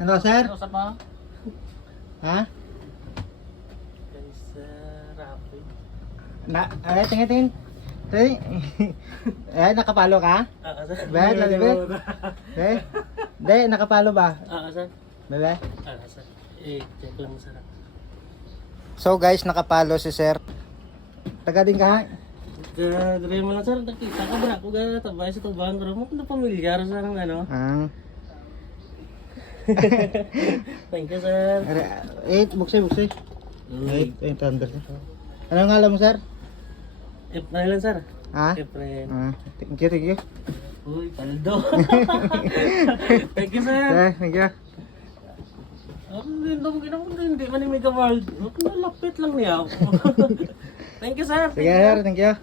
Ano, sir? Ano sa pa? Ha? Guys, Rafi. Ay, tingin. Eh, nakapalo ka? Sir. Be, lalibe? Be, nakapalo ba? Sir. Bebe? Sir. Check lang sir. So guys, nakapalo si sir. Taga din ka? Dire mo lang sir, nakita ka ba? Ako gana tabay sa tubang pero mo na pamilyar sa ng ano. Thank you sir. 8, buksay. 800. Ano nga alam mo, sir? April lang sir. Ha? April. Thank you. Uy, paldo. Thank you sir. Thank you. Hindi man yung Mega World. Lapit lang niya ako. Thank you sir. Sige, sir. Thank you.